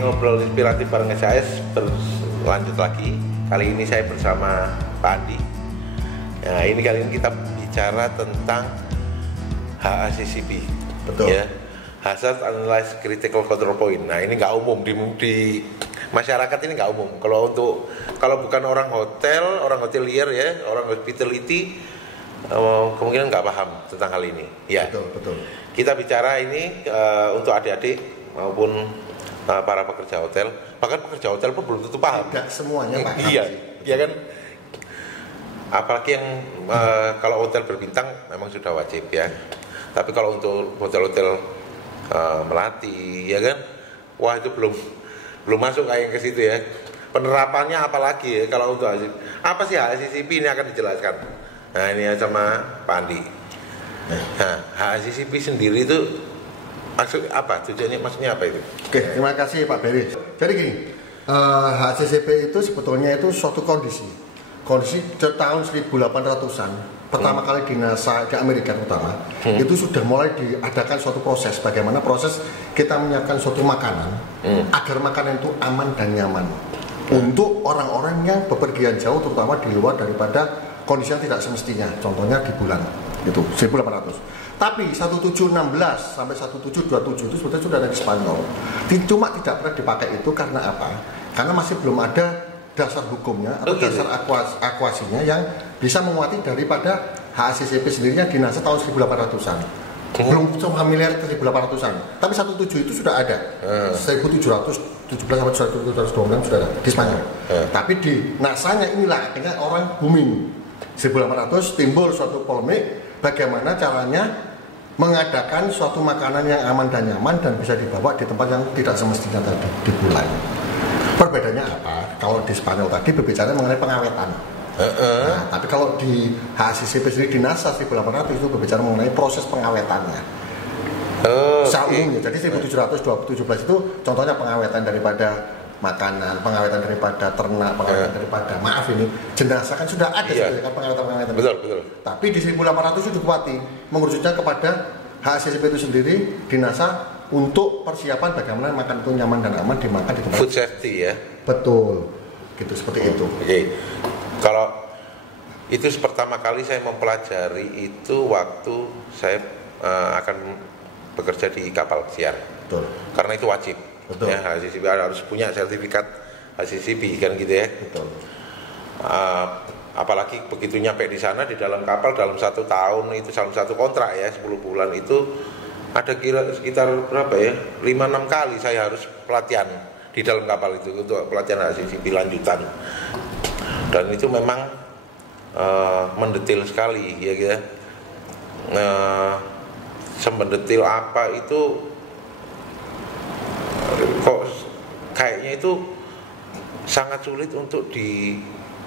ngobrol inspiratif bareng saya berlanjut lagi. Kali ini saya bersama Pak Andi. Nah, ini kali ini kita bicara tentang HACCP. Betul. Ya, Hazard Analysis Critical Control Point. Nah, ini nggak umum di masyarakat, ini nggak umum. Kalau bukan orang hotelier ya, orang hospitality, kemungkinan nggak paham tentang hal ini. Ya. Betul. Kita bicara ini untuk adik-adik maupun para pekerja hotel. Bahkan pekerja hotel pun belum tentu paham. Tidak semuanya paham. Iya kan. Apalagi yang kalau hotel berbintang memang sudah wajib ya. Tapi kalau untuk hotel-hotel melati ya kan, wah itu belum masuk kayak ke situ ya. Penerapannya apalagi ya kalau untuk apa sih HACCP ini akan dijelaskan. Nah ini sama Pak Andi. Nah HACCP sendiri itu maksudnya apa itu? Oke, terima kasih Pak Beri. Jadi gini, HACCP itu sebetulnya itu suatu kondisi tahun 1800-an pertama kali di NASA di Amerika terutama itu sudah mulai diadakan suatu proses bagaimana proses kita menyiapkan suatu makanan agar makanan itu aman dan nyaman untuk orang-orang yang bepergian jauh terutama di luar daripada kondisi yang tidak semestinya, contohnya di bulan itu 1800. Tapi 1716 sampai 1727 itu sebetulnya sudah ada di Spanyol. Cuma tidak pernah dipakai itu karena apa? Karena masih belum ada dasar hukumnya atau dasar akuasinya yang bisa menguati daripada HACCP sendirinya di NASA tahun 1800-an. Belum familiar 1800-an. Tapi 17 itu sudah ada. 1717 sampai 1726 sudah ada di Spanyol. Tapi di NASA-nya inilah akhirnya orang booming. 1800 timbul suatu polemik bagaimana caranya mengadakan suatu makanan yang aman dan nyaman dan bisa dibawa di tempat yang tidak semestinya tadi di bulan. Perbedaannya apa? Kalau di Spanyol tadi berbicara mengenai pengawetan. Nah, tapi kalau di HACCP sendiri di NASA 1800 itu berbicara mengenai proses pengawetannya. Secara umumnya, jadi 1717 itu contohnya pengawetan daripada makanan, pengawetan daripada ternak, pengawetan daripada jenazah kan sudah ada kan pengawetan. Betul. Tapi di 1800 itu dikuati mengerucutnya kepada HACCP itu sendiri di NASA untuk persiapan bagaimana makan itu nyaman dan aman dimakan di tempat. Food safety ya. Betul. Gitu seperti itu. Oke. Kalau itu pertama kali saya mempelajari itu waktu saya akan bekerja di kapal pesiar. Betul. Karena itu wajib. Betul. Ya, HACCP harus punya sertifikat HACCP kan gitu ya. Betul. Apalagi begitu nyampe di sana di dalam kapal dalam 1 tahun itu dalam satu kontrak ya 10 bulan itu ada sekitar berapa ya 5-6 kali saya harus pelatihan di dalam kapal itu untuk pelatihan HACCP lanjutan dan itu memang mendetil sekali ya gitu. Semendetil apa itu kok kayaknya itu sangat sulit untuk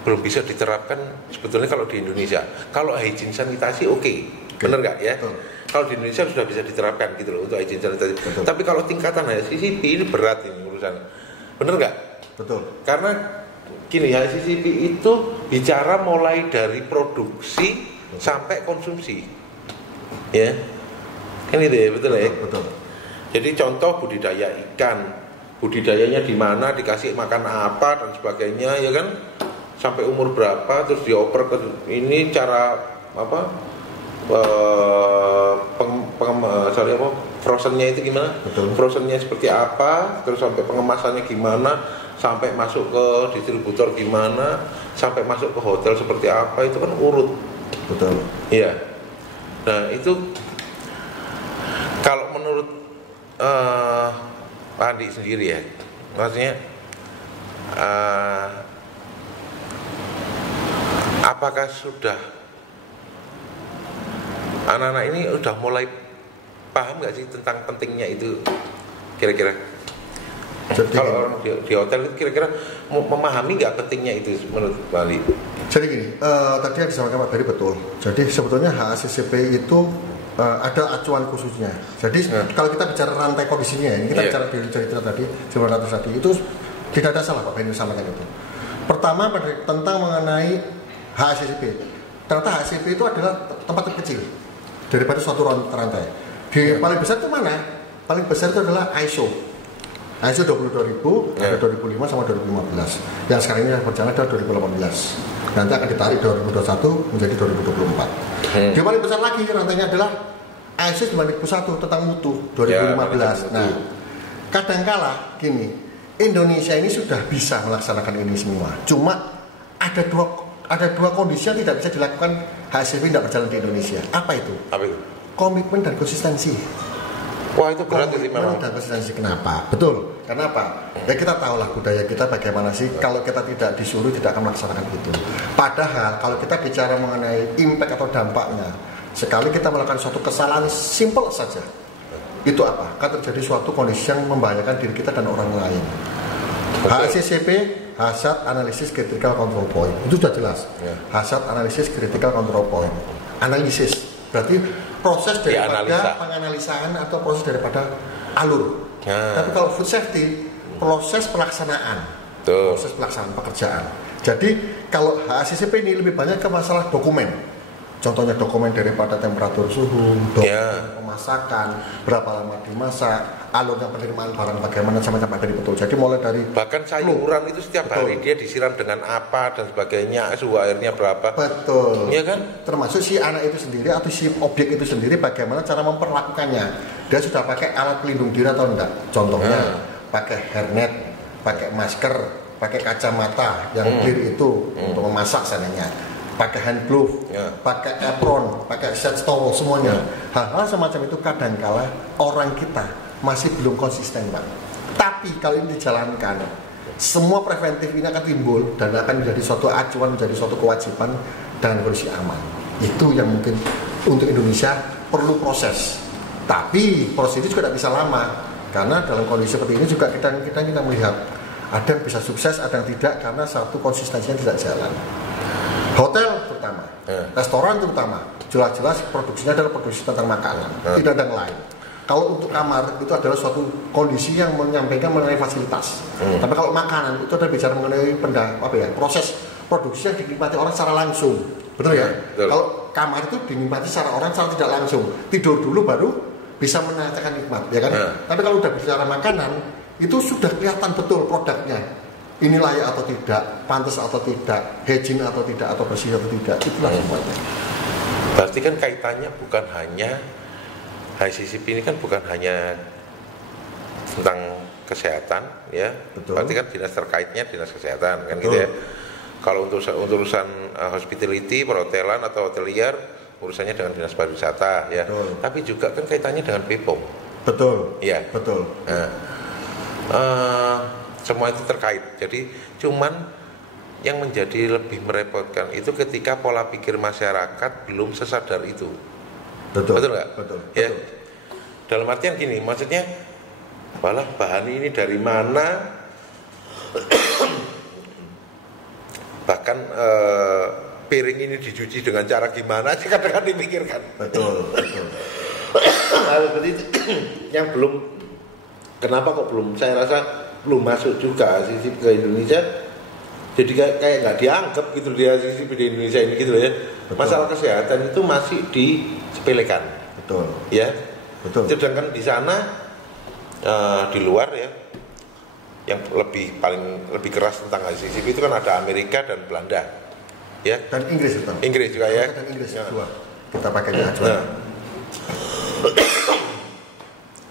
belum bisa diterapkan sebetulnya kalau di Indonesia. Kalau hygiene sanitasi oke. Bener nggak ya? Betul. Kalau di Indonesia sudah bisa diterapkan gitu loh untuk hygiene sanitasi. Betul. Tapi kalau tingkatan HACCP ini berat ini urusan. Bener nggak? Betul. Karena gini HACCP itu bicara mulai dari produksi sampai konsumsi. Ya. Kan itu ya, betul ya? Betul. Jadi contoh budidaya ikan, budidayanya di mana, dikasih makan apa dan sebagainya, ya kan? Sampai umur berapa, terus dioper ke ini cara apa? Frozennya itu gimana? Betul. Frozennya seperti apa? Terus sampai pengemasannya gimana? Sampai masuk ke distributor gimana? Sampai masuk ke hotel seperti apa? Itu kan urut. Betul. Iya. Nah itu kalau menurut Pak Andi sendiri ya, maksudnya apakah sudah anak-anak ini udah mulai paham nggak sih tentang pentingnya itu kira-kira? Kalau orang di hotel itu kira-kira memahami nggak pentingnya itu menurut Pak Andi? Jadi gini, tadi yang disampaikan Pak Beri betul. Jadi sebetulnya HACCP itu ada acuan khususnya. Jadi kalau kita bicara rantai kondisinya, ini kita bicara di cerita tadi, 900 tadi, itu tidak ada salah Pak Beri sampaikan itu. Pertama tentang mengenai HACCP. Ternyata HACCP itu adalah tempat terkecil daripada suatu rantai. Di paling besar itu mana? Paling besar itu adalah ISO. ISO 22000, ada 2005 sama 2015. Yang sekarang ini yang berjalan adalah 2018. Nanti akan ditarik 2021 menjadi 2024. Yang paling besar lagi rantainya adalah ISO 9001 tentang mutu 2015. Nah, kadangkala gini, Indonesia ini sudah bisa melaksanakan ini semua. Cuma ada dua kondisi yang tidak bisa dilakukan HACCP tidak berjalan di Indonesia. Apa itu? Komitmen dan konsistensi. Wah, itu berat itu memang. Dan konsistensi. Kenapa? Betul. Kenapa? Ya kita tahulah budaya kita bagaimana sih. Kalau kita tidak disuruh tidak akan melaksanakan itu. Padahal kalau kita bicara mengenai impact atau dampaknya, sekali kita melakukan suatu kesalahan simple saja, itu apa? Kan terjadi suatu kondisi yang membahayakan diri kita dan orang lain. HACCP, Hazard Analysis Critical Control Point, itu sudah jelas. Hazard Analysis Critical Control Point. Analisis berarti proses daripada penganalisaan atau proses daripada alur. Tapi kalau food safety, proses pelaksanaan, proses pelaksanaan pekerjaan. Jadi kalau HACCP ini lebih banyak ke masalah dokumen. Contohnya dokumen daripada temperatur suhu, dokumen pemasakan, berapa lama dimasak, alurnya penerimaan barang bagaimana macam-macam dari betul. Jadi mulai dari bahkan sayuran itu setiap hari dia disiram dengan apa dan sebagainya, suhu airnya berapa. Betul. Iya kan? Termasuk si anak itu sendiri atau si objek itu sendiri bagaimana cara memperlakukannya. Dia sudah pakai alat pelindung diri atau enggak? Contohnya pakai hairnet, pakai masker, pakai kacamata yang clear itu untuk memasak sananya. Pakai hand glove, pakai apron, pakai set towel semuanya. Hal-hal semacam itu kadangkala orang kita masih belum konsisten, Pak. Tapi kalau ini dijalankan, semua preventif ini akan timbul dan akan menjadi suatu acuan, menjadi suatu kewajiban dengan kondisi aman. Itu yang mungkin untuk Indonesia perlu proses. Tapi proses itu juga tidak bisa lama karena dalam kondisi seperti ini juga kita melihat ada yang bisa sukses, ada yang tidak karena satu konsistensinya tidak jalan. Hotel terutama, restoran terutama, jelas-jelas produksinya adalah produksi tentang makanan, tidak ada yang lain. Kalau untuk kamar itu adalah suatu kondisi yang menyampaikan mengenai fasilitas. Tapi kalau makanan itu ada bicara mengenai proses produksi yang dinikmati orang secara langsung, betul ya? Betul. Kalau kamar itu dinikmati secara orang secara tidak langsung, tidur dulu baru bisa merasakan nikmat, ya kan? Tapi kalau udah bicara makanan itu sudah kelihatan betul produknya. Ini layak atau tidak, pantas atau tidak, hygiene atau tidak, atau bersih atau tidak, itulah semuanya. Berarti kan kaitannya bukan hanya HACCP ini kan bukan hanya tentang kesehatan, ya. Betul. Berarti kan dinas terkaitnya dinas kesehatan, kan. Betul. Gitu ya. Kalau untuk urusan hospitality, perhotelan atau hotelier, urusannya dengan dinas pariwisata, ya. Betul. Tapi juga kan kaitannya dengan BPOM. Betul. Iya. Betul. Semua itu terkait. Jadi cuman yang menjadi lebih merepotkan itu ketika pola pikir masyarakat belum sesadar itu. Betul nggak? Betul. Ya. Dalam artian gini, maksudnya bahan ini dari mana? Bahkan piring ini dicuci dengan cara gimana sih kadang-kadang dipikirkan. Betul. Seperti itu yang belum. Kenapa kok belum? Saya rasa belum masuk juga HACCP ke Indonesia, jadi kayak nggak dianggap gitu dia HACCP di Indonesia ini gitu ya. Betul. Masalah kesehatan itu masih disepelekan. Betul. Ya. Betul. Sedangkan di sana di luar ya, yang lebih keras tentang HACCP itu kan ada Amerika dan Belanda, ya. Dan Inggris itu. Inggris juga ya. Dan Inggris dua. Kita pakainya acuan.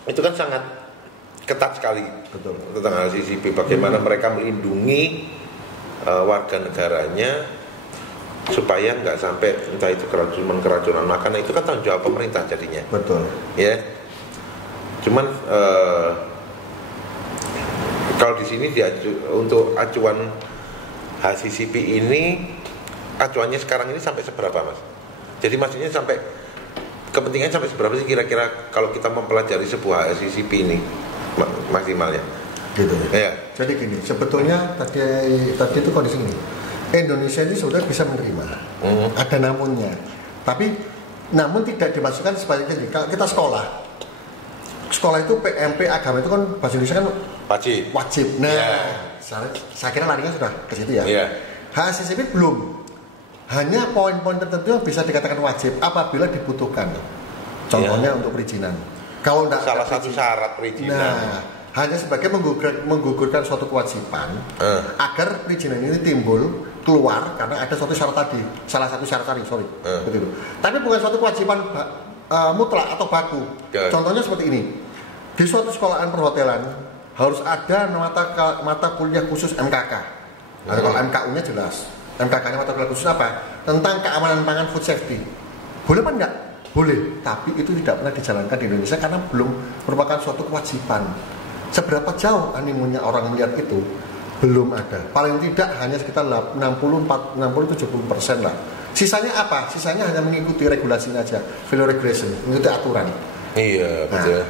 Itu kan sangat ketat sekali. Betul. Tentang HACCP, bagaimana mereka melindungi warga negaranya supaya nggak sampai entah itu keracunan makanan, itu kan tanggung jawab pemerintah jadinya. Betul. Ya. Cuman kalau di sini untuk acuan HACCP ini, acuannya sekarang ini sampai seberapa, Mas? Jadi maksudnya sampai kepentingan sampai seberapa sih kira-kira kalau kita mempelajari sebuah HACCP ini maksimalnya? Gitu ya. Jadi gini, sebetulnya tadi itu kondisi ini, Indonesia ini sudah bisa menerima, ada namunnya, tapi namun tidak dimasukkan sebagai gini. Kalau kita sekolah itu PMP agama itu kan bahasa Indonesia kan wajib. Nah, saya kira larinya sudah ke situ ya. HACCP belum, hanya poin-poin tertentu yang bisa dikatakan wajib apabila dibutuhkan. Contohnya untuk perizinan. Kalau enggak, salah satu syarat perizinan. Nah, hanya sebagai menggugurkan suatu kewajiban agar perizinan ini timbul keluar karena ada suatu syarat tadi, salah satu syarat tadi, begitu. Tapi bukan suatu kewajiban mutlak atau baku. Contohnya seperti ini, di suatu sekolahan perhotelan harus ada mata kuliah khusus MKK. Nah, kalau MKU-nya jelas, MKK-nya mata kuliah khusus apa? Tentang keamanan pangan, food safety. Boleh apa enggak? Boleh, tapi itu tidak pernah dijalankan di Indonesia karena belum merupakan suatu kewajiban. Seberapa jauh animunya orang melihat itu belum ada. Paling tidak hanya sekitar 60-70% lah. Sisanya apa? Sisanya hanya mengikuti regulasinya aja, follow regulation, mengikuti aturan. Iya, betul.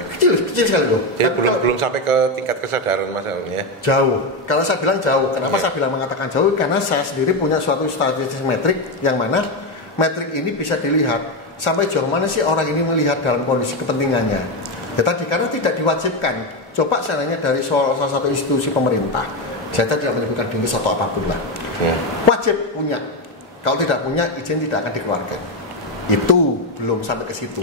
Kecil sekali loh. Jadi belum sampai ke tingkat kesadaran masalahnya. Jauh. Kalau saya bilang jauh, kenapa saya bilang mengatakan jauh? Karena saya sendiri punya suatu statistik metrik yang mana metrik ini bisa dilihat sampai jauh mana sih orang ini melihat dalam kondisi kepentingannya. Ya tadi karena tidak diwajibkan. Coba seandainya dari salah satu institusi pemerintah, saya tidak menyebutkan jenis atau apapun lah. Wajib punya. Kalau tidak punya, izin tidak akan dikeluarkan. Itu belum sampai ke situ.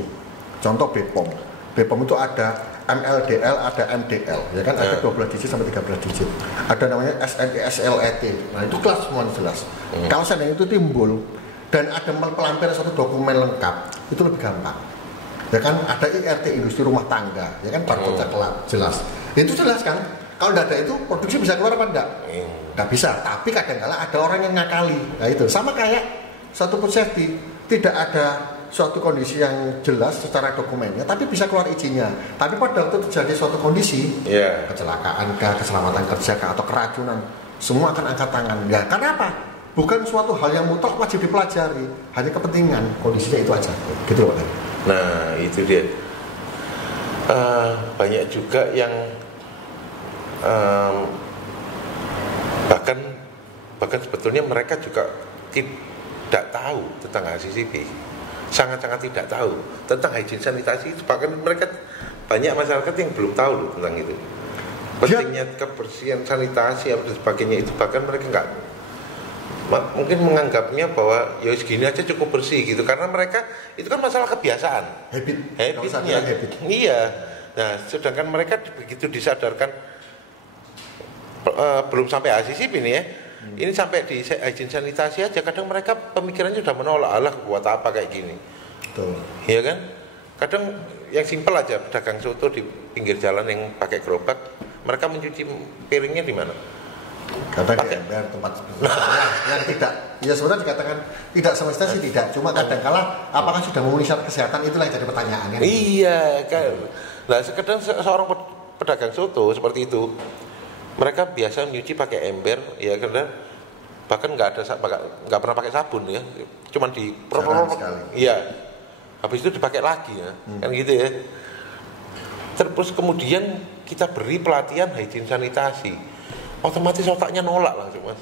Contoh BPOM. BPOM itu ada MLDL, ada MDL, ya kan ada 12 digit sampai 13 digit. Ada namanya SNESLET. Nah, itu kelas semua jelas. Kalau seandainya itu timbul dan ada pelampiran satu dokumen lengkap, itu lebih gampang. Ya kan ada IRT industri rumah tangga, ya kan barcode jelas. Itu jelas kan? Kalau tidak ada itu produksi bisa keluar apa enggak? Nggak bisa. Tapi kadang-kala ada orang yang ngakali. Nah itu sama kayak suatu food safety, tidak ada suatu kondisi yang jelas secara dokumennya, tapi bisa keluar izinnya. Tapi pada waktu terjadi suatu kondisi, kecelakaan kah, keselamatan kerja kah, atau keracunan, semua akan angkat tangan. Ya, karena apa? Bukan suatu hal yang mutlak wajib dipelajari, hanya kepentingan kondisinya itu aja. Gitu loh, Pak. Nah, itu dia. Banyak juga yang bahkan sebetulnya mereka juga tidak tahu tentang HACCP, sangat-sangat tidak tahu tentang hygiene sanitasi. Bahkan mereka banyak masyarakat yang belum tahu loh tentang itu, pentingnya kebersihan sanitasi dan sebagainya. Itu bahkan mereka nggak, mungkin menganggapnya bahwa ya segini aja cukup bersih gitu, karena mereka itu kan masalah kebiasaan, habitnya. Iya. Nah, sedangkan mereka begitu disadarkan, belum sampai HACCP ini ya, ini sampai di hygiene sanitasi aja, kadang mereka pemikirannya sudah menolak, alah buat apa kayak gini. Betul. Iya kan? Kadang yang simpel aja, pedagang soto di pinggir jalan yang pakai gerobak, mereka mencuci piringnya di mana? Kadang ember tempat yang tidak, ya sebenarnya dikatakan tidak semestinya sih tidak, cuma kadang-kala apakah sudah memenuhi syarat kesehatan, itulah yang jadi pertanyaan kan? Iya kan. Nah, sekedar seorang pedagang soto seperti itu, mereka biasa nyuci pakai ember, ya karena bahkan nggak pernah pakai sabun ya, cuman di iya, habis itu dipakai lagi ya, kan gitu ya. Terus kemudian kita beri pelatihan hygiene sanitasi, otomatis otaknya nolak langsung, Mas.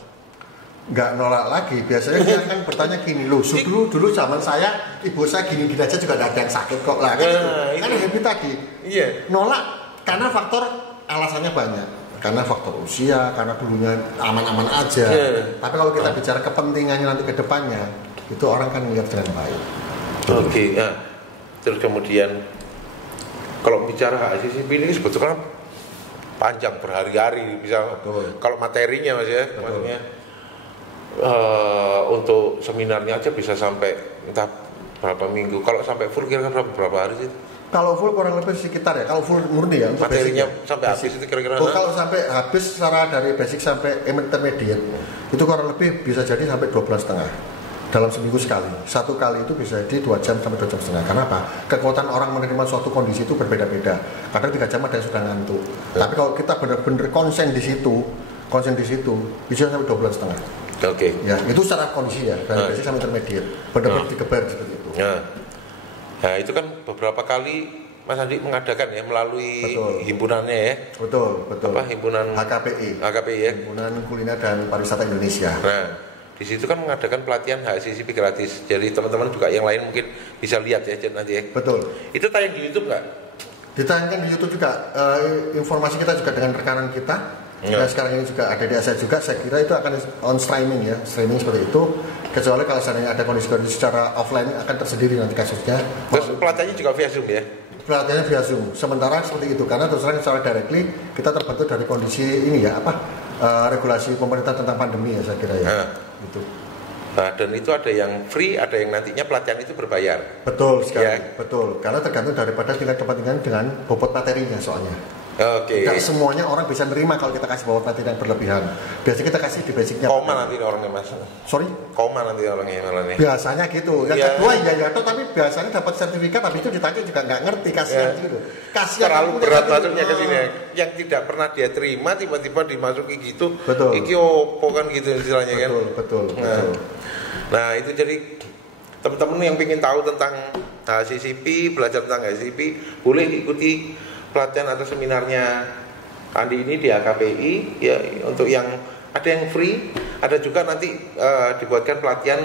Nggak nolak lagi, biasanya dia kan bertanya gini, loh dulu zaman saya, ibu saya gini aja juga nggak ada yang sakit kok lah, kan kan happy tadi. Iya. Nolak karena faktor alasannya banyak, karena faktor usia, karena dulunya aman-aman aja. Tapi kalau kita bicara kepentingannya nanti ke depannya, itu orang kan melihat dengan baik. Oke, nah, terus kemudian kalau bicara HACCP ini sebetulnya panjang berhari-hari, bisa kalau materinya Mas ya, maksudnya untuk seminarnya aja bisa sampai entah berapa minggu. Kalau sampai full kira-kira berapa hari sih? Kalau full kurang lebih sekitar ya, kalau full murni ya materinya sampai habis itu kira-kira. Kalau sampai habis secara dari basic sampai intermediate itu kurang lebih bisa jadi sampai 12,5 dalam seminggu sekali. Satu kali itu bisa jadi 2 jam sampai 2 jam setengah. Karena apa? Kekuatan orang menerima suatu kondisi itu berbeda-beda. Kadang 3 jam ada yang sudah ngantuk. Tapi kalau kita benar-benar konsen di situ bisa sampai 12,5. Oke. Ya, itu secara kondisi ya, dari basic sampai intermediate. Benar-benar digeber seperti itu. Nah, itu kan beberapa kali Mas Andi mengadakan ya melalui himpunannya ya. Betul. Apa himpunan HKPI ya. Himpunan Kuliner dan Pariwisata Indonesia. Nah, di situ kan mengadakan pelatihan HACCP gratis. Jadi teman-teman juga yang lain mungkin bisa lihat ya nanti ya. Betul. Itu tayang di YouTube nggak? Ditayangkan di YouTube juga. Informasi kita juga dengan rekanan kita Nah sekarang ini juga ada di Asia juga, saya kira itu akan on streaming ya, streaming seperti itu. Kecuali kalau seandainya ada kondisi-kondisi secara offline akan tersendiri nanti kasusnya. Terus pelatihannya juga via Zoom ya? Pelatihannya via Zoom. Sementara seperti itu, karena terus terang secara directly kita terbantu dari kondisi ini ya, regulasi pemerintah tentang pandemi ya saya kira ya. Gitu. Nah, dan itu ada yang free, ada yang nantinya pelatihan itu berbayar. Betul sekali, betul. Karena tergantung daripada tingkat kepentingan dengan bobot materinya soalnya. Oke. Tidak semuanya orang bisa nerima kalau kita kasih bobot materi yang berlebihan. Biasanya kita kasih di basicnya. Koma nanti orangnya mas. Sorry? Koma nanti orangnya malah nih. Biasanya gitu. Yang kedua ya tapi biasanya dapat sertifikat habis itu ditagih juga nggak ngerti kasihan gitu. Kasihan. Terlalu berat masuknya ke sini. Yang tidak pernah dia terima tiba-tiba dimasuki gitu. Betul. Iki opo kan gitu istilahnya kan. Betul. Nah itu jadi teman-teman yang ingin tahu tentang HACCP, belajar tentang HACCP, boleh ikuti pelatihan atau seminarnya Andi ini di HKPI ya, untuk yang ada yang free, ada juga nanti dibuatkan pelatihan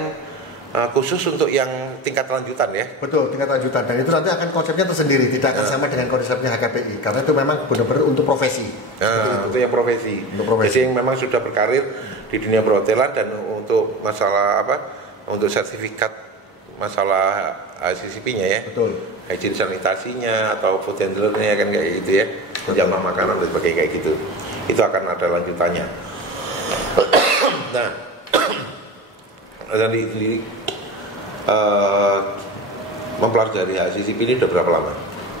khusus untuk yang tingkat lanjutan ya. Betul, tingkat lanjutan, dan itu nanti akan konsepnya tersendiri, tidak akan sama dengan konsepnya HKPI karena itu memang benar-benar untuk profesi. Untuk yang profesi. Jadi yang memang sudah berkarir di dunia perhotelan dan untuk masalah untuk sertifikat masalah HACCP-nya ya. Betul. Hygiene sanitasinya atau food handler-nya kan kayak gitu ya, penjamah makanan dan sebagainya kayak gitu, itu akan ada lanjutannya. Nah, dan di mempelajari HACCP ini udah berapa lama?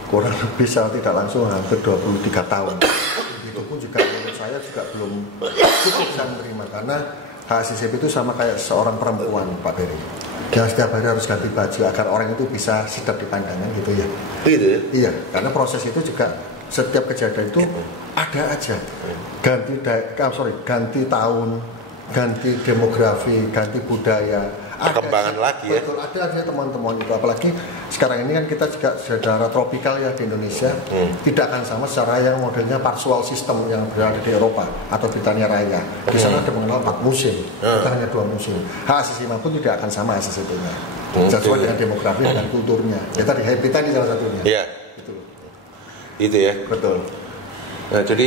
Kurang lebih saya tidak langsung hampir 23 tahun. Itu pun juga menurut saya juga belum cukup saya menerima karena HACCP itu sama kayak seorang perempuan Pak Beri. Yang setiap hari harus ganti baju agar orang itu bisa sedap di pandangan gitu ya. Gitu ya? Iya, karena proses itu juga setiap kejadian itu ada aja. Ganti tahun, ganti demografi, ganti budaya. Perkembangan lagi ya. Betul, ada teman-teman itu. Apalagi sekarang ini kan kita juga secara tropikal ya di Indonesia. Tidak akan sama secara yang modelnya parsual system yang berada di Eropa atau Britania Raya. Di sana ada mengenal 4 musim, kita hanya 2 musim. HACCP pun tidak akan sama HACCP-nya. Sesuai dengan demografi dan kulturnya. Ya tadi habitat ini salah satunya. Iya. Itu ya. Betul. Nah, jadi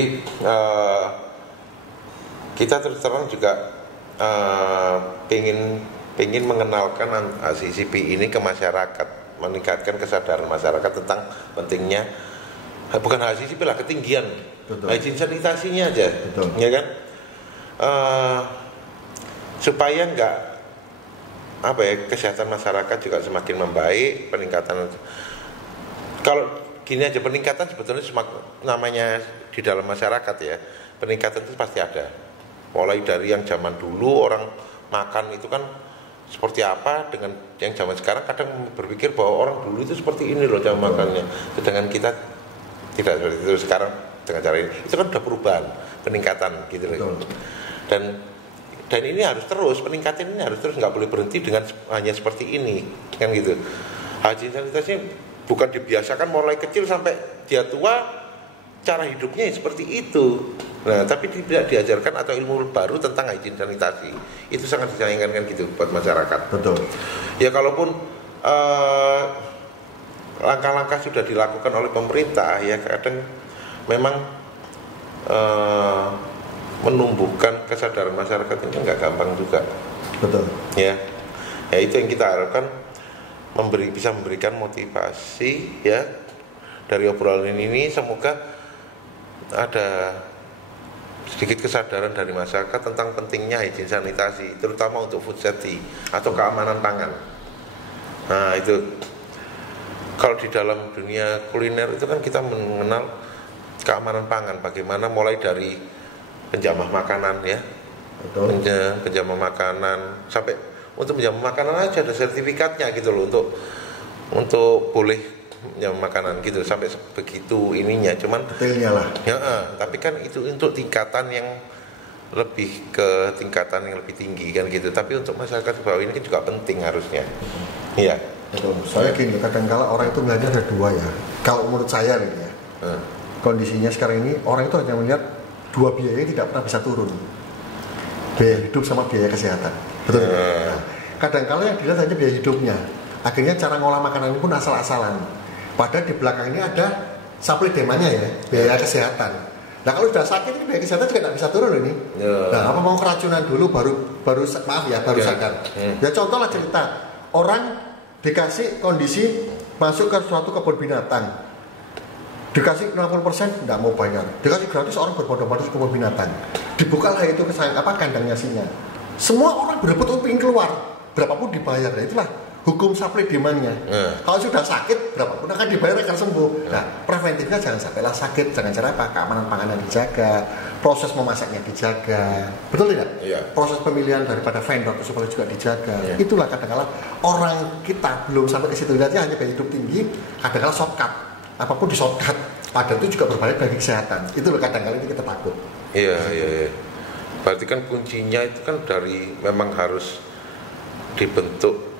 kita terus terang juga pengen mengenalkan HACCP ini ke masyarakat, meningkatkan kesadaran masyarakat tentang pentingnya bukan HACCP lah, ketinggian hygiene sanitasinya aja. Betul. Ya kan, supaya kesehatan masyarakat juga semakin membaik, peningkatan. Kalau gini aja, peningkatan sebetulnya namanya di dalam masyarakat ya, peningkatan itu pasti ada. Mulai dari yang zaman dulu orang makan itu kan seperti apa, dengan yang zaman sekarang kadang berpikir bahwa orang dulu itu seperti ini loh cara makannya, sedangkan kita tidak seperti itu sekarang dengan cara ini. Itu kan udah perubahan, peningkatan gitu loh. Dan ini harus terus, peningkatan ini harus terus, nggak boleh berhenti dengan hanya seperti ini kan gitu. Hygiene sanitasi bukan dibiasakan mulai kecil sampai dia tua cara hidupnya seperti itu. Nah, tapi tidak diajarkan atau ilmu baru tentang hygiene sanitasi. Itu sangat disayangkan kan gitu buat masyarakat. Betul. Ya kalaupun langkah-langkah sudah dilakukan oleh pemerintah ya, kadang memang menumbuhkan kesadaran masyarakat ini nggak gampang juga. Betul. Ya itu yang kita harapkan, bisa memberikan motivasi ya dari obrolan ini. Semoga ada sedikit kesadaran dari masyarakat tentang pentingnya hygiene sanitasi, terutama untuk food safety atau keamanan pangan. Nah itu, kalau di dalam dunia kuliner itu kan kita mengenal keamanan pangan, bagaimana mulai dari penjamah makanan ya, penjamah makanan, sampai untuk penjamah makanan aja ada sertifikatnya gitu loh, untuk boleh penjamah makanan gitu, sampai begitu ininya. Cuman detailnya lah ya, tapi kan itu untuk tingkatan yang lebih tinggi kan gitu. Tapi untuk masyarakat bawah ini kan juga penting harusnya. Iya. Betul. Soalnya gini, kadang-kala orang itu melihatnya ada dua ya. Kalau menurut saya nih ya, kondisinya sekarang ini orang itu hanya melihat dua biaya tidak pernah bisa turun, biaya hidup sama biaya kesehatan. Betul. Nah, kadang-kala yang dilihat hanya biaya hidupnya. Akhirnya cara ngolah makanan ini pun asal-asalan. Padahal di belakang ini ada supply demand-nya ya, biaya kesehatan. Nah kalau sudah sakit ini biaya kesehatan juga tidak bisa turun ini. Nah apa mau keracunan dulu baru sadar. Ya contoh lah cerita orang dikasih kondisi masuk ke suatu kebun binatang, dikasih 60% tidak mau bayar, dikasih gratis orang berbondong-bondong ke kebun binatang, dibukalah itu kandangnya singa, semua orang berebut untuk ingin keluar, berapapun dibayar. Nah, itulah hukum supply demand-nya. Kalau sudah sakit, berapapun akan dibayar akan sembuh. Nah, preventifnya jangan sampailah sakit. Jangan cara apa? Keamanan panganan dijaga, proses memasaknya dijaga. Betul tidak? Iya. Proses pemilihan daripada vendor itu supaya juga dijaga. Iya. Itulah kadang-kala orang kita belum sampai ke situ, lihatnya hanya gaya hidup tinggi, kadang-kala shortcut. Apapun di shortcut, padahal itu juga berbahaya bagi kesehatan. Itu loh kadang-kala ini kita takut. Iya. Berarti kan kuncinya itu kan dari memang harus dibentuk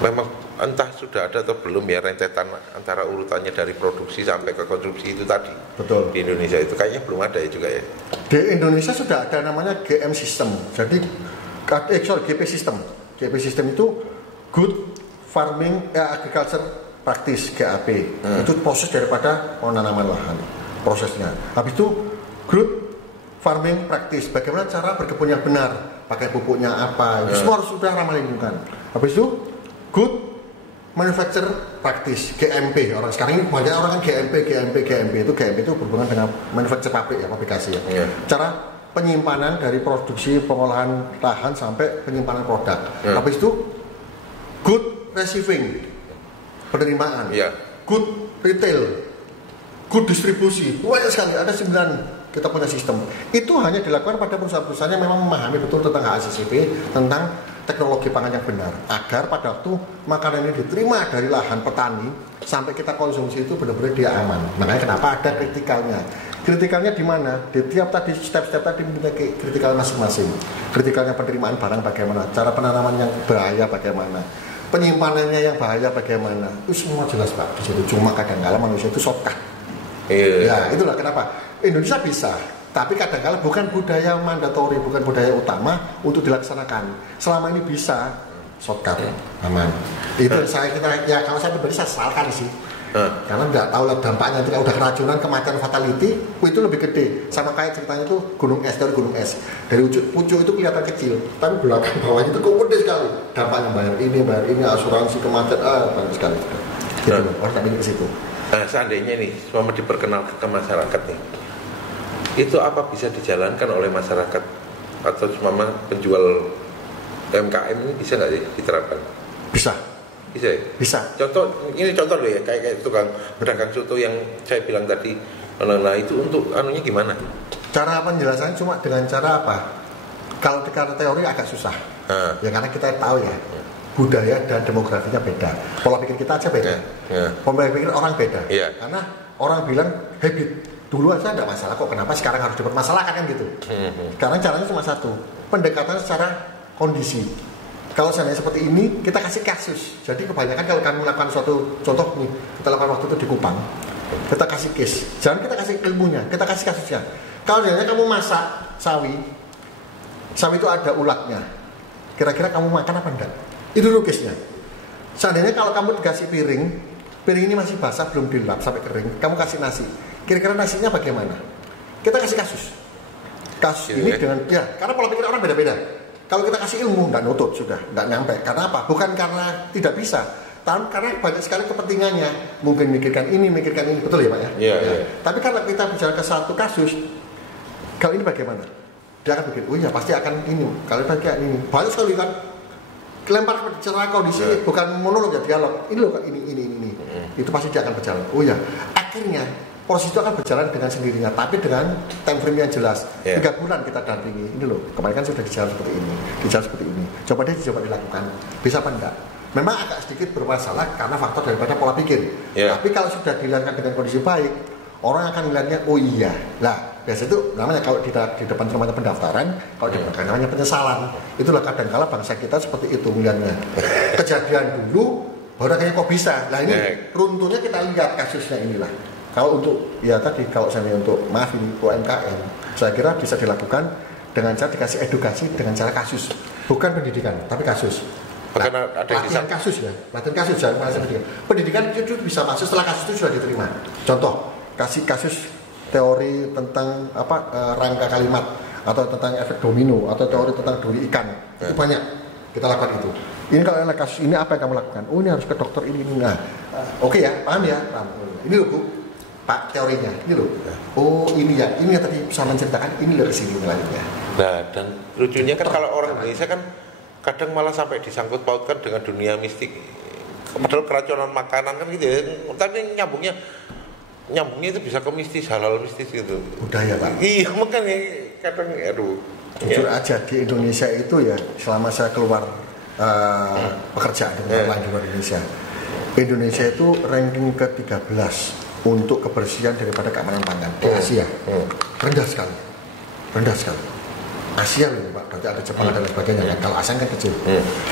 memang entah sudah ada atau belum ya rentetan antara urutannya dari produksi sampai ke konsumsi itu tadi. Betul. Di Indonesia itu kayaknya belum ada ya juga ya. Di Indonesia sudah ada namanya GM system. Jadi GP system. GP system itu Good Farming Agriculture Practice GAP. Itu proses daripada penanaman lahan. Prosesnya. Habis itu Good Farming Practice. Bagaimana cara berkebun yang benar? Pakai pupuknya apa, itu semua harus sudah ramah lingkungan. Habis itu Good Manufacture Practice GMP. Orang sekarang ini banyak orang kan GMP itu GMP itu berhubungan dengan manufacture pabrik ya, pabrikasi ya. Cara penyimpanan dari produksi pengolahan lahan sampai penyimpanan produk. Habis itu Good Receiving, penerimaan. Good Retail, Good Distribusi. Banyak sekali, ada 9 kita punya sistem. Itu hanya dilakukan pada perusahaan-perusahaan yang memang memahami betul tentang HACCP, tentang teknologi pangan yang benar, agar pada waktu makanan ini diterima dari lahan petani sampai kita konsumsi itu benar-benar dia aman. Makanya kenapa ada kritikalnya. Kritikalnya di mana? Di tiap tadi step-step tadi memiliki kritikal masing-masing. Kritikalnya penerimaan barang bagaimana, cara penanaman yang bahaya bagaimana, penyimpanannya yang bahaya bagaimana. Itu semua jelas Pak. Di situ cuma kadang-kala manusia itu shortcut. Ya, itulah kenapa Indonesia bisa, tapi kadang-kala bukan budaya mandatori, bukan budaya utama untuk dilaksanakan. Selama ini bisa, shortcut, aman. Itu saya kalau saya pribadi saya sesalkan sih. Karena nggak tahu lah dampaknya itu udah keracunan, kematian fatality itu lebih gede. Sama kayak ceritanya itu gunung es dari pucuk itu kelihatan kecil, tapi belakang bawahnya itu gede sekali. Dampaknya bayar ini asuransi kematian banyak sekali. Gitu loh, orang tak ingin ke situ. Nah, seandainya nih, selama diperkenalkan ke masyarakat nih, itu apa bisa dijalankan oleh masyarakat atau selama penjual UMKM ini bisa nggak sih diterapkan? Bisa ya? Bisa. Contoh loh ya, kayak tukang pedagang soto yang saya bilang tadi. Nah itu untuk anunya gimana? Cara penjelasannya cuma dengan cara apa? Kalau di teori agak susah. Ya karena kita tahu ya. Budaya dan demografinya beda, pola pikir kita aja beda, pola pikir orang beda. Karena orang bilang habit dulu aja tidak masalah kok, kenapa sekarang harus dipermasalahkan kan gitu. Sekarang caranya cuma satu, pendekatan secara kondisi. Kalau seandainya seperti ini, kita kasih kasus. Jadi kebanyakan kalau kami melakukan suatu contoh nih, kita lakukan waktu itu di Kupang, kita kasih case. Jangan kita kasih ilmunya, kita kasih kasusnya. Kalau seandainya kamu masak sawi itu ada ulatnya, kira-kira kamu makan apa enggak? Itu lukisnya. Seandainya kalau kamu dikasih piring ini masih basah belum dilap sampai kering, kamu kasih nasi, kira-kira nasinya bagaimana? Kita kasih kasus ini dengan karena pola pikir orang beda-beda. Kalau kita kasih ilmu nggak nutut sudah nggak nyampe. Karena apa? Bukan karena tidak bisa, tapi karena banyak sekali kepentingannya. Mungkin mikirkan ini, betul ya Pak ya? Tapi kalau kita bicara ke satu kasus, kalau ini bagaimana? Dia akan pikir, oh ya pasti akan ini. Kalau bagian ini banyak sekali kan. Kelempar secara kondisi bukan monolog ya, dialog. Ini loh ini. Itu pasti dia akan berjalan. Oh ya, akhirnya proses itu akan berjalan dengan sendirinya, tapi dengan time frame yang jelas. 3 bulan kita dampingi. Ini loh, kemarin kan sudah dijalan seperti ini. Coba dilakukan. Bisa apa enggak? Memang agak sedikit bermasalah karena faktor daripada pola pikir. Tapi kalau sudah dilakukan dengan kondisi baik, orang akan melihatnya, oh iya. Lah, biasa itu namanya kalau di depan namanya pendaftaran, kalau di belakang namanya penyesalan. Itulah kadang-kala bangsa kita seperti itu melihatnya. Kejadian dulu baru kayaknya kok bisa. Nah ini runtuhnya kita lihat kasusnya inilah. Kalau untuk kalau saya untuk ini UMKM, saya kira bisa dilakukan dengan cara dikasih edukasi dengan cara kasus, bukan pendidikan tapi kasus. Latihan kasus ya. Pendidikan itu bisa masuk setelah kasus itu sudah diterima. Contoh kasih kasus teori tentang rangka kalimat atau tentang efek domino atau teori tentang duri ikan. Itu banyak kita lakukan itu. Ini kalau ada kasus ini apa yang kamu lakukan? Oh, ini harus ke dokter ini. Nah, oke ya, paham ya? Paham. Ini loh Bu, Pak, teorinya. Ini loh. Oh, ini ya. Ini yang tadi bisa menceritakan ini loh kesini nilainya. Nah, dan lucunya kan kalau orang Indonesia kan kadang malah sampai disangkut pautkan dengan dunia mistik. Padahal keracunan makanan kan gitu ya. Tapi nyambungnya itu bisa ke mistis, halal mistis gitu. Budaya Pak. Iya, makanya kadang aduh. Jujur aja di Indonesia itu ya, selama saya keluar pekerjaan dengan di luar Indonesia itu ranking ke-13 untuk kebersihan daripada keamanan pangan di Asia. Rendah sekali. Asia loh Pak, berarti ada Jepang dan sebagainya kan. Kalau ASEAN kan kecil.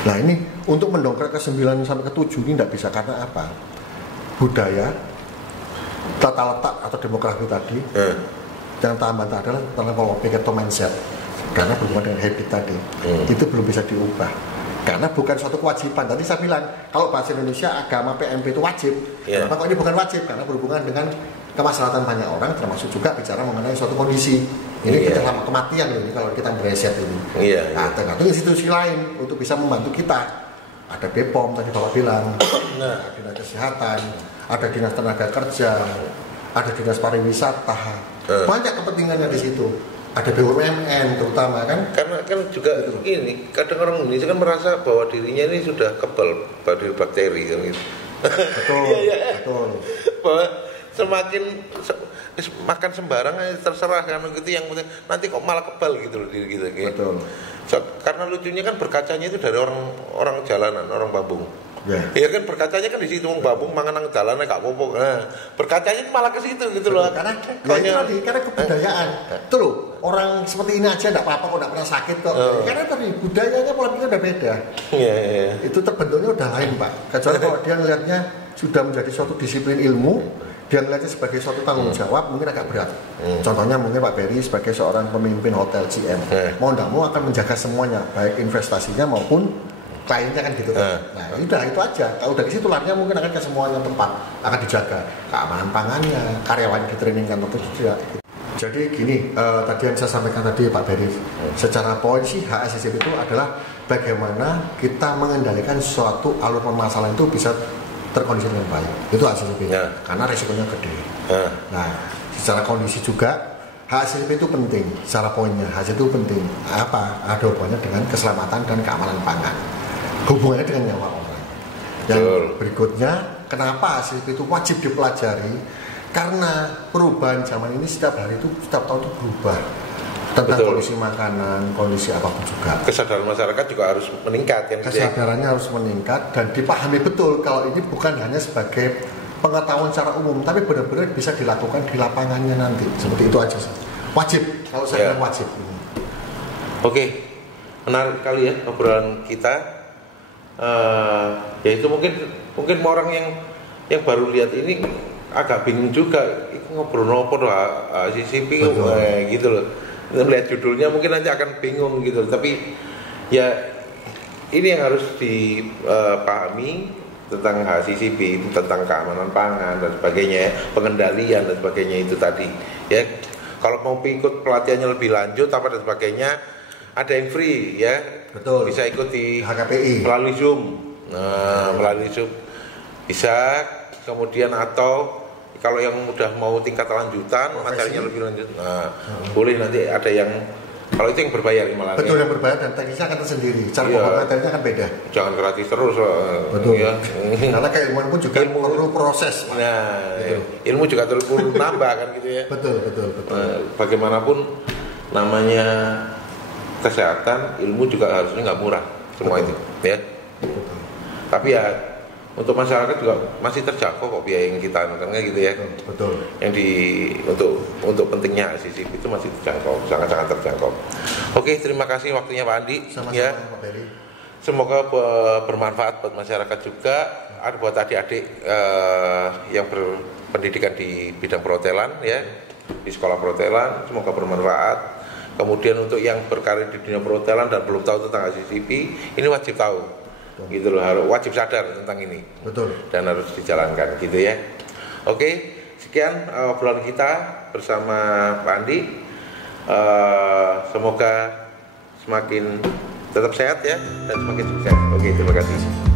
Nah ini untuk mendongkrak ke 9 sampai ke 7 ini tidak bisa karena apa? Budaya, tata letak atau demografi tadi. Yang tambahan adalah tentang pola pikir atau mindset. Karena berhubungan dengan habit tadi. Itu belum bisa diubah. Karena bukan suatu kewajiban. Tadi saya bilang, kalau bahasa Indonesia agama PMP itu wajib. Kenapa kok ini bukan wajib? Karena berhubungan dengan kemaslahatan banyak orang, termasuk juga bicara mengenai suatu kondisi. Ini kita sama kematian ini kalau kita bereset ini. Nah, tergantung institusi lain untuk bisa membantu kita. Ada BPOM tadi Bapak bilang, ada dinas kesehatan, ada dinas tenaga kerja, ada dinas pariwisata. Banyak kepentingannya di situ. Ada BUMN terutama kan. Karena kan juga gini, kadang orang Indonesia kan merasa bahwa dirinya ini sudah kebal pada bakteri kan gitu. Betul. Betul. Bahwa semakin makan sembarang terserah kan gitu, yang penting nanti kok malah kebal gitu loh diri kita gitu. Betul. Karena lucunya kan berkacanya itu dari orang jalanan, orang Babung. Ya kan berkacanya kan di situ, Babung mangan nang dalane gak apa-apa. Nah, berkacanya malah ke situ gitu loh. Karena kebudayaan. Itu loh, orang seperti ini aja enggak apa-apa kok, enggak pernah sakit kok. Karena tadi budayanya pola pikirnya udah beda. Itu terbentuknya udah lain, Pak. Kecuali kalau dia ngelihatnya sudah menjadi suatu disiplin ilmu, dia ngelihatnya sebagai suatu tanggung jawab, mungkin agak berat. Contohnya mungkin Pak Berry sebagai seorang pemimpin hotel GM, mau enggak mau akan menjaga semuanya, baik investasinya maupun kliennya kan gitu. Nah, udah itu aja. Kalau dari situ larinya mungkin akan ke semuanya tempat akan dijaga, keamanan pangannya, karyawan di training kan tentu juga. Jadi gini, tadi yang saya sampaikan tadi Pak Berry, secara poin sih HACCP itu adalah bagaimana kita mengendalikan suatu alur permasalahan itu bisa terkondisi dengan baik. Itu HACCP. Karena resikonya gede. Nah, secara kondisi juga HACCP itu penting. Secara poinnya HACCP itu penting. Apa? Ada hubungannya dengan keselamatan dan keamanan pangan. Hubungannya dengan nyawa orang. Yang berikutnya, kenapa HACCP itu wajib dipelajari? Karena perubahan zaman ini setiap hari itu, setiap tahun itu berubah. Tentang kondisi makanan, kondisi apapun juga. Kesadaran masyarakat juga harus meningkat kan? Kesadarannya harus meningkat dan dipahami betul kalau ini bukan hanya sebagai pengetahuan secara umum, tapi benar-benar bisa dilakukan di lapangannya nanti. Seperti itu aja sih. Wajib, kalau saya bilang wajib. Oke, menarik kali ya obrolan kita. Yaitu mungkin orang yang baru lihat ini agak bingung juga, ngobrol apa HACCP gitu loh. Melihat judulnya mungkin nanti akan bingung gitu, tapi ya ini yang harus dipahami tentang HACCP, tentang keamanan pangan dan sebagainya, pengendalian dan sebagainya itu tadi ya. Kalau mau ikut pelatihannya lebih lanjut apa dan sebagainya, ada yang free ya. Betul. Bisa ikut di HKPI melalui Zoom. Melalui Zoom bisa, kemudian atau kalau yang udah mau tingkat lanjutan, materinya lebih lanjut, boleh nanti ada yang, kalau itu yang berbayar malah. Betul, yang berbayar dan teknisnya akan tersendiri. Cara pokok materinya kan beda. Jangan gratis terus. Betul. Ya. Karena keilmuan pun juga perlu proses. Nah, ilmu juga terus perlu nambah kan gitu ya. Betul. Bagaimanapun namanya kesehatan, ilmu juga harusnya nggak murah semua itu, ya. Tapi ya untuk masyarakat juga masih terjangkau kok biaya yang kita anukan gitu ya. Betul. Yang untuk pentingnya HACCP itu masih terjangkau, sangat-sangat terjangkau. Oke, terima kasih waktunya Pak Andi. Sama-sama ya. Pak Berry. Semoga bermanfaat buat masyarakat juga, ada buat adik-adik yang berpendidikan di bidang perhotelan ya, di sekolah perhotelan, semoga bermanfaat. Kemudian untuk yang berkarir di dunia perhotelan dan belum tahu tentang HACCP, ini wajib tahu. Gitu loh, harus wajib sadar tentang ini. Betul. Dan harus dijalankan gitu ya. Oke, sekian obrolan kita bersama Pak Andi. Semoga semakin tetap sehat ya dan semakin sukses. Oke, terima kasih.